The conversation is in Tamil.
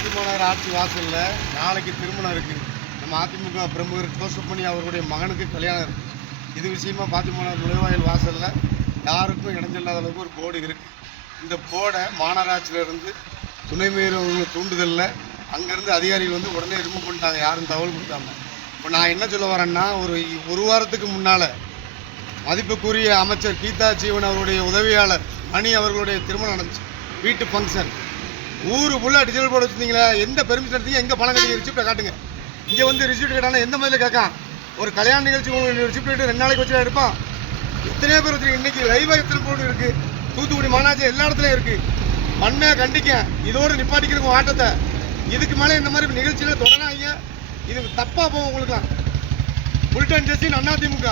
பாத்திமலர் ஆட்சி வாசலில் நாளைக்கு திருமணம் இருக்குது நம்ம அதிமுக பிரமுகர் ஜோசப்பணி அவருடைய மகனுக்கு கல்யாணம் இருக்குது இது விஷயமா பாத்திமலர் நுழைவாயில் வாசலில் யாருக்கும் இடைஞ்சல்லாத அளவுக்கு ஒரு போர்டு இருக்குது இந்த போர்டை மாநகராட்சியிலேருந்து துணை மேயர் தூண்டுதலில். அங்கேருந்து அதிகாரிகள் வந்து உடனே ரிமூவ் பண்ணிட்டாங்க. யாரும் தகவல் கொடுத்தாங்க இப்போ நான் என்ன சொல்ல வரேன்னா ஒரு ஒரு வாரத்துக்கு முன்னால் மதிப்புக்குரிய அமைச்சர் கீதா ஜீவன் அவருடைய உதவியாளர் மணி அவர்களுடைய திருமணம் நடந்துச்சு. வீட்டு ஃபங்க்ஷன் ஊரு ஃபுல்லாக டிஜிட்டல் போர்டு வச்சுருந்தீங்களா எந்த பெர்மிஷன் எடுத்தீங்க எங்கே பணம் கட்டி ரிசிப்ட்டை காட்டுங்க. இங்கே வந்து ரிசிப்ட் கேட்டானா எந்த மாதிரி கேட்கான்? ஒரு கல்யாண நிகழ்ச்சி உங்களுக்கு ரிசிப்ட் எடுத்து ரெண்டு நாளைக்கு வச்சு எடுப்பான். இத்தனையோ பேர் வச்சுருக்கீங்க இன்னைக்கு லைவாக இத்தனை போர்டு இருக்குது தூத்துக்குடி மாநாட்சி எல்லா இடத்துலையும் இருக்குது மண்மையாக கண்டிக்க இதோடு நிப்பாட்டிக்கிறவங்க ஆட்டத்தை. இதுக்கு மேலே இந்த மாதிரி நிகழ்ச்சியில் தொடராங்க இது தப்பாக போகும் உங்களுக்குலாம் புல்டன் ஜஸ்டின் அதிமுக